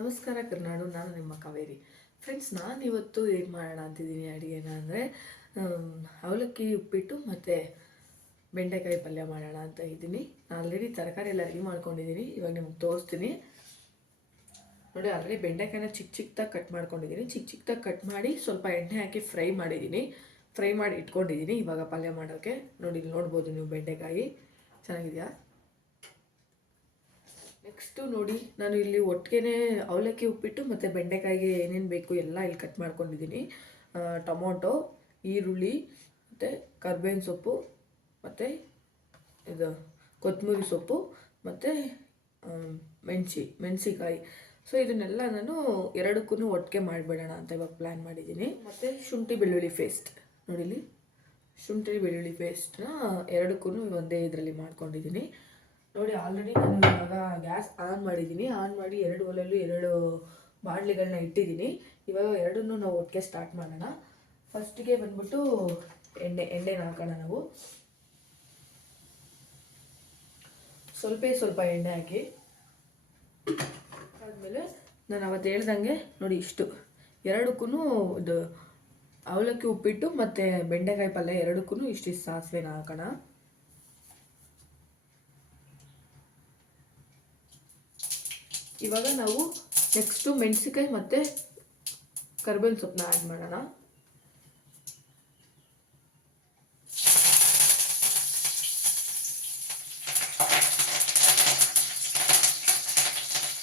ನಮಸ್ಕಾರ ಕರ್ನಾಡು, ನಾನು ನಿಮ್ಮ ಕಾವೇರಿ. ಫ್ರೆಂಡ್ಸ್, ನಾನಿವತ್ತು ಏನು ಮಾಡೋಣ ಅಂತಿದ್ದೀನಿ ಅಡುಗೆನ ಅಂದರೆ ಅವಲಕ್ಕಿ ಉಪ್ಪಿಟ್ಟು ಮತ್ತು ಬೆಂಡೆಕಾಯಿ ಪಲ್ಯ ಮಾಡೋಣ ಅಂತ ಇದ್ದೀನಿ. ನಾನು ಆಲ್ರೆಡಿ ತರಕಾರಿ ಎಲ್ಲ ರೆಡಿ ಮಾಡ್ಕೊಂಡಿದ್ದೀನಿ. ಇವಾಗ ನಿಮ್ಗೆ ತೋರಿಸ್ತೀನಿ ನೋಡಿ. ಆಲ್ರೆಡಿ ಬೆಂಡೆಕಾಯಿನ ಚಿಕ್ಕದಾಗಿ ಕಟ್ ಮಾಡ್ಕೊಂಡಿದ್ದೀನಿ. ಚಿಕ್ಕದಾಗಿ ಕಟ್ ಮಾಡಿ ಸ್ವಲ್ಪ ಎಣ್ಣೆ ಹಾಕಿ ಫ್ರೈ ಮಾಡಿದ್ದೀನಿ. ಫ್ರೈ ಮಾಡಿ ಇಟ್ಕೊಂಡಿದ್ದೀನಿ. ಇವಾಗ ಪಲ್ಯ ಮಾಡೋಕ್ಕೆ ನೋಡಿ, ಇಲ್ಲಿ ನೋಡ್ಬೋದು ನೀವು ಬೆಂಡೆಕಾಯಿ ಚೆನ್ನಾಗಿದೆಯಾ. ನೆಕ್ಸ್ಟು ನೋಡಿ, ನಾನು ಇಲ್ಲಿ ಒಟ್ಟಿಗೆ ಅವಲಕ್ಕಿ ಉಪ್ಪಿಟ್ಟು ಮತ್ತು ಬೆಂಡೆಕಾಯಿಗೆ ಏನೇನು ಬೇಕು ಎಲ್ಲ ಇಲ್ಲಿ ಕಟ್ ಮಾಡ್ಕೊಂಡಿದ್ದೀನಿ. ಟೊಮೊಟೊ, ಈರುಳ್ಳಿ ಮತ್ತು ಕರ್ಬೇವಿನ ಸೊಪ್ಪು ಮತ್ತು ಇದು ಕೊತ್ತಂಬರಿ ಸೊಪ್ಪು ಮತ್ತು ಮೆಣಸಿಕಾಯಿ. ಸೊ ಇದನ್ನೆಲ್ಲ ನಾನು ಎರಡಕ್ಕೂ ಒಟ್ಟಿಗೆ ಮಾಡಿಬಿಡೋಣ ಅಂತ ಇವಾಗ ಪ್ಲ್ಯಾನ್ ಮಾಡಿದ್ದೀನಿ. ಮತ್ತು ಶುಂಠಿ ಬೆಳ್ಳುಳ್ಳಿ ಪೇಸ್ಟ್ ನೋಡಿಲಿ, ಶುಂಠಿ ಬೆಳ್ಳುಳ್ಳಿ ಪೇಸ್ಟ್ನ ಎರಡಕ್ಕೂ ಒಂದೇ ಇದರಲ್ಲಿ ಮಾಡ್ಕೊಂಡಿದ್ದೀನಿ ನೋಡಿ. ಆಲ್ರೆಡಿ ನಾನು ಇವಾಗ ಗ್ಯಾಸ್ ಆನ್ ಮಾಡಿದ್ದೀನಿ. ಆನ್ ಮಾಡಿ 2 ಒಲೆಯಲ್ಲೂ 2 ಬಾಣಲೆಗಳನ್ನ ಇಟ್ಟಿದ್ದೀನಿ. ಇವಾಗ ಎರಡನ್ನೂ ನಾವು ಒಟ್ಟಿಗೆ ಸ್ಟಾರ್ಟ್ ಮಾಡೋಣ. ಫಸ್ಟಿಗೆ ಬಂದ್ಬಿಟ್ಟು ಎಣ್ಣೆನ ಹಾಕೋಣ. ನಾವು ಸ್ವಲ್ಪ ಎಣ್ಣೆ ಹಾಕಿ ಆದಮೇಲೆ ನಾನು ಅವತ್ತು ಹೇಳ್ದಂಗೆ ನೋಡಿ, ಇಷ್ಟು ಎರಡಕ್ಕೂ ಇದು ಅವಲಕ್ಕಿ ಉಪ್ಪಿಟ್ಟು ಮತ್ತು ಬೆಂಡೆಕಾಯಿ ಪಲ್ಯ ಎರಡಕ್ಕೂ ಇಷ್ಟಿಷ್ಟು ಸಾಸಿವೆನ ಹಾಕೋಣ. ಇವಾಗ ನಾವು ನೆಕ್ಸ್ಟು ಮೆಣಸಿಕಾಯಿ ಮತ್ತು ಕರ್ಬೇವಿನ ಸೊಪ್ಪನ್ನ ಆ್ಯಡ್ ಮಾಡೋಣ.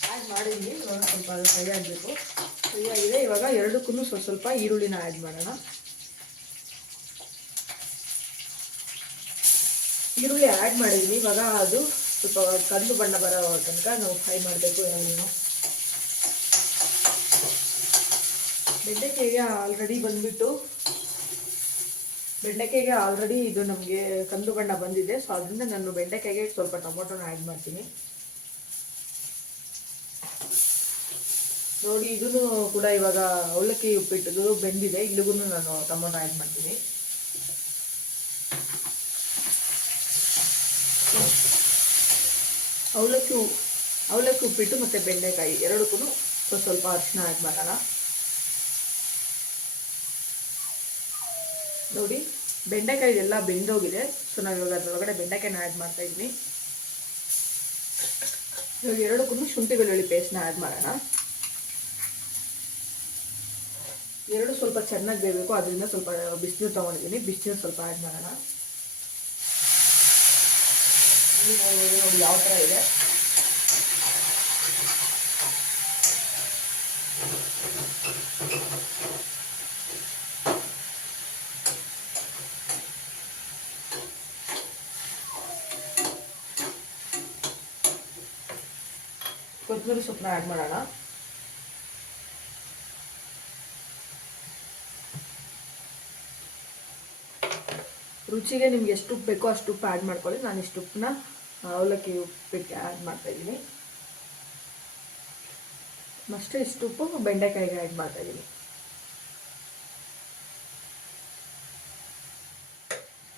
ಆ್ಯಡ್ ಮಾಡಿದ್ವಿ. ಇವಾಗ ಸ್ವಲ್ಪ ಫ್ರೈ ಆಗಬೇಕು. ಫ್ರೈ ಆಗಿದೆ. ಇವಾಗ ಎರಡಕ್ಕೂ ಸ್ವಲ್ಪ ಈರುಳ್ಳಿನ ಆ್ಯಡ್ ಮಾಡೋಣ. ಈರುಳ್ಳಿ ಆ್ಯಡ್ ಮಾಡಿದ್ವಿ. ಇವಾಗ ಅದು ಸ್ವಲ್ಪ ಕಂದು ಬಣ್ಣ ಬರೋ ತನಕ ನಾವು ಫ್ರೈ ಮಾಡಬೇಕು. ಎಲ್ಲನೂ ಬೆಂಡೆಕಾಯಿಗೆ ಆಲ್ರೆಡಿ ಇದು ನಮಗೆ ಕಂದು ಬಣ್ಣ ಬಂದಿದೆ. ಸೊ ಅದರಿಂದ ನಾನು ಬೆಂಡೆಕಾಯಿಗೆ ಸ್ವಲ್ಪ ಟೊಮೊಟೊನ ಆ್ಯಡ್ ಮಾಡ್ತೀನಿ ನೋಡಿ. ಇದೂ ಕೂಡ ಇವಾಗ ಅವಲಕ್ಕಿ ಉಪ್ಪಿಟ್ಟು ಬೆಂದಿದೆ. ಇಲ್ಲಿಗೂ ನಾನು ಟೊಮೊಟೊ ಆ್ಯಡ್ ಮಾಡ್ತೀನಿ. ಅವಲಕ್ಕಿ ಉಪ್ಪಿಟ್ಟು ಮತ್ತು ಬೆಂಡೆಕಾಯಿ ಎರಡಕ್ಕೂ ಸ್ವಲ್ಪ ಅರಿಶಿನ ಆ್ಯಡ್ ಮಾಡೋಣ ನೋಡಿ. ಬೆಂಡೆಕಾಯಿ ಎಲ್ಲ ಬೆಂದೋಗಿದೆ. ಸೊ ನಾವು ಇವಾಗ ಅದರೊಳಗಡೆ ಬೆಂಡೆಕಾಯಿನ ಆ್ಯಡ್ ಮಾಡ್ತಾಯಿದ್ದೀನಿ. ಇವಾಗ ಎರಡಕ್ಕೂ ಶುಂಠಿ ಬೆಳ್ಳುಳ್ಳಿ ಪೇಸ್ಟ್ನ ಆ್ಯಡ್ ಮಾಡೋಣ. ಎರಡು ಸ್ವಲ್ಪ ಚೆನ್ನಾಗಿ ಬೇಯಬೇಕು. ಅದರಿಂದ ಸ್ವಲ್ಪ ಬಿಸಿನೀರು ತೊಗೊಂಡಿದ್ದೀನಿ. ಬಿಸಿನೀರು ಸ್ವಲ್ಪ ಆ್ಯಡ್ ಮಾಡೋಣ. ನೋಡಿ ಯಾವ ಥರ ಇದೆ. ಕೊತ್ತಂಬರಿ ಸೊಪ್ಪನ್ನ ಆ್ಯಡ್ ಮಾಡೋಣ. ರುಚಿಗೆ ನಿಮ್ಗೆ ಎಷ್ಟು ಉಪ್ಪು ಬೇಕೋ ಅಷ್ಟು ಉಪ್ಪು ಆ್ಯಡ್ ಮಾಡ್ಕೊಳ್ಳಿ. ನಾನು ಇಷ್ಟು ಉಪ್ಪನ್ನ ಅವಲಕ್ಕಿ ಉಪ್ಪಿಟ್ಟು ಆ್ಯಡ್ ಮಾಡ್ತಾಯಿದ್ದೀನಿ. ಮತ್ತೆ ಇಷ್ಟು ಉಪ್ಪು ಬೆಂಡೆಕಾಯಿಗೆ ಆ್ಯಡ್ ಮಾಡ್ತಾಯಿದ್ದೀನಿ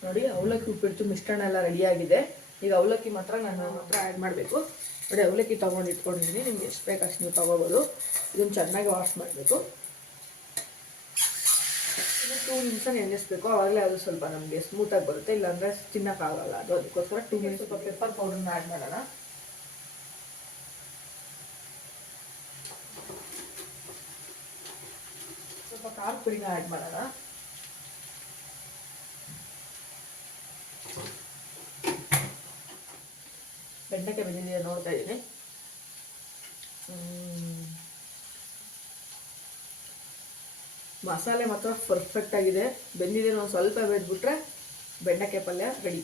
ನೋಡಿ. ಅವಲಕ್ಕಿ ಉಪ್ಪಿಟ್ಟು ಮಿಶ್ರಣ ಎಲ್ಲ ರೆಡಿಯಾಗಿದೆ. ಈಗ ಅವಲಕ್ಕಿ ನಾನು ಆ್ಯಡ್ ಮಾಡಬೇಕು ನೋಡಿ. ಅವಲಕ್ಕಿ ತೊಗೊಂಡು ಇಟ್ಕೊಂಡಿದ್ದೀನಿ. ನಿಮ್ಗೆ ಎಷ್ಟು ಬೇಕು ಅಷ್ಟು ನೀವು ತೊಗೋಬೋದು. ಇದನ್ನು ಚೆನ್ನಾಗಿ ವಾಶ್ ಮಾಡಬೇಕು. 2 ನಿಮಿಷ ನೆನೆಸ್ಬೇಕು. ಆವಾಗಲೇ ಅದು ಸ್ವಲ್ಪ ನಮಗೆ ಸ್ಮೂತಾಗಿ ಬರುತ್ತೆ. ಇಲ್ಲಾಂದರೆ ತಿನ್ನೋಕ್ಕಾಗಲ್ಲ. ಅದಕ್ಕೋಸ್ಕರ 2 ಮಿನಿಟ್ಸ್ ಸ್ವಲ್ಪ ಪೆಪ್ಪರ್ ಪೌಡರ್ನ ಆ್ಯಡ್ ಮಾಡೋಣ. ಸ್ವಲ್ಪ ಖಾರ ಪುಡಿನ ಆ್ಯಡ್ ಮಾಡೋಣ. ಬೆಂಡೆಕಾಯಿ ಬೆಂದಿದೆ ನೋಡ್ತಾ ಇದ್ದೀನಿ. ಮಸಾಲೆ ಮಾತ್ರ ಪರ್ಫೆಕ್ಟ್ ಆಗಿದೆ. ಬೆಂದಿದೆ. ನಾವು ಸ್ವಲ್ಪ ಬೇದ್ಬಿಟ್ರೆ ಬೆಂಡೆಕಾಯಿ ಪಲ್ಯ ರೆಡಿ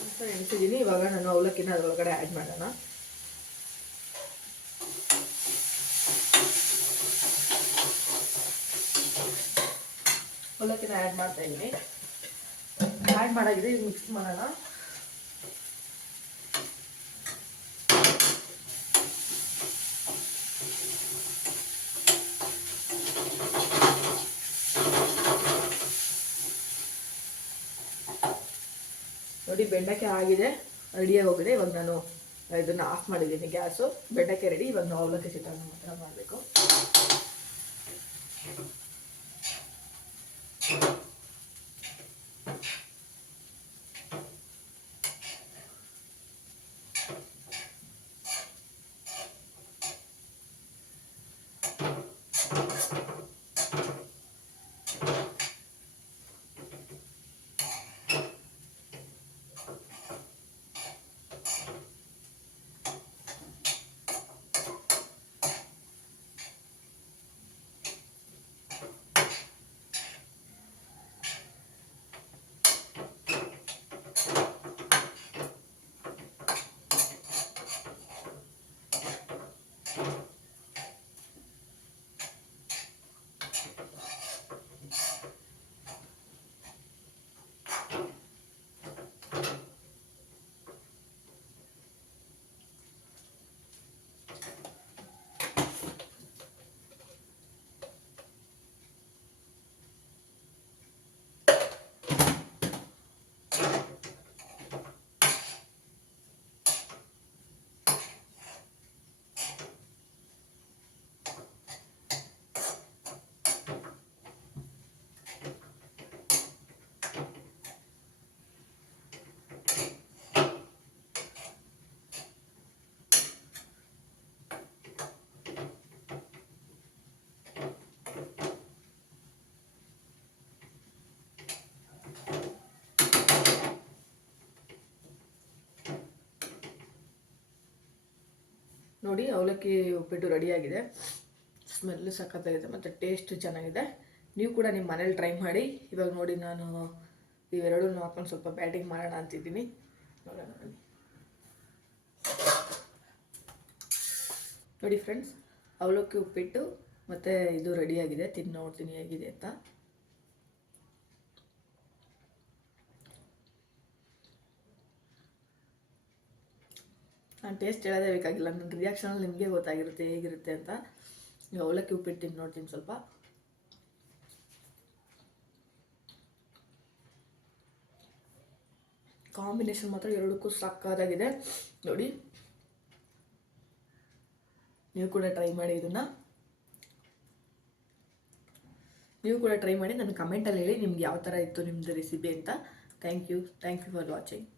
ಅಂತ ನೆನೆಸಿದ್ದೀನಿ. ಇವಾಗ ನಾನು ಅವಲಕ್ಕಿನ ಅದರೊಳಗಡೆ ಆ್ಯಡ್ ಮಾಡೋಣ. ಅವಲಕ್ಕಿನ ಆ್ಯಡ್ ಮಾಡ್ತಾ ಇದ್ದೀನಿ. ಆ್ಯಡ್ ಮಾಡಾಗಿದೆ. ಇದು ಮಿಕ್ಸ್ ಮಾಡೋಣ. ನೋಡಿ, ಬೆಂಡೆಕಾಯಿ ಆಗಿದೆ, ರೆಡಿಯಾಗಿ ಹೋಗಿದೆ. ಇವಾಗ ನಾನು ಇದನ್ನು ಆಫ್ ಮಾಡಿದ್ದೀನಿ ಗ್ಯಾಸು. ಬೆಂಡೆಕಾಯಿ ರೆಡಿ. ಇವಾಗ ನಾವು ಅವಲಕ್ಕಿ ಚಿತ್ರಾನ್ನ ಮಾತ್ರ ಮಾಡಬೇಕು. ನೋಡಿ, ಅವಲಕ್ಕಿ ಉಪ್ಪಿಟ್ಟು ರೆಡಿಯಾಗಿದೆ. ಸ್ಮೆಲ್ಲು ಸಖತ್ತಾಗಿದೆ ಮತ್ತು ಟೇಸ್ಟ್ ಚೆನ್ನಾಗಿದೆ. ನೀವು ಕೂಡ ನಿಮ್ಮ ಮನೇಲಿ ಟ್ರೈ ಮಾಡಿ. ಇವಾಗ ನೋಡಿ, ನಾನು ಇವೆರಡೂ ಹಾಕೊಂಡು ಸ್ವಲ್ಪ ಬ್ಯಾಟಿಂಗ್ ಮಾಡೋಣ ಅಂತಿದ್ದೀನಿ. ನೋಡೋಣ ಬನ್ನಿ. ನೋಡಿ ಫ್ರೆಂಡ್ಸ್, ಅವಲಕ್ಕಿ ಉಪ್ಪಿಟ್ಟು ಮತ್ತು ಇದು ರೆಡಿಯಾಗಿದೆ. ತಿಂದು ನೋಡ್ತೀನಿ ಹೇಗಿದೆ ಅಂತ. ನಾನು ಟೇಸ್ಟ್ ಹೇಳೋದೇ ಬೇಕಾಗಿಲ್ಲ, ನನ್ನ ರಿಯಾಕ್ಷನಲ್ಲಿ ನಿಮಗೆ ಗೊತ್ತಾಗಿರುತ್ತೆ ಹೇಗಿರುತ್ತೆ ಅಂತ. ಈಗ ಅವಲಕ್ಕಿ ಉಪ್ಪಿಟ್ಟು ತಿಂದು ನೋಡ್ತೀನಿ ಸ್ವಲ್ಪ. ಕಾಂಬಿನೇಷನ್ ಮಾತ್ರ ಎರಡಕ್ಕೂ ಸಕ್ಕತ್ತಾಗಿದೆ. ನೋಡಿ, ನೀವು ಕೂಡ ಟ್ರೈ ಮಾಡಿ ಇದನ್ನು. ನೀವು ಕೂಡ ಟ್ರೈ ಮಾಡಿ. ನನ್ನ ಕಮೆಂಟಲ್ಲಿ ಹೇಳಿ ನಿಮ್ಗೆ ಯಾವ ಥರ ಇತ್ತು ನಿಮ್ಮದು ರೆಸಿಪಿ ಅಂತ. Thank you for watching.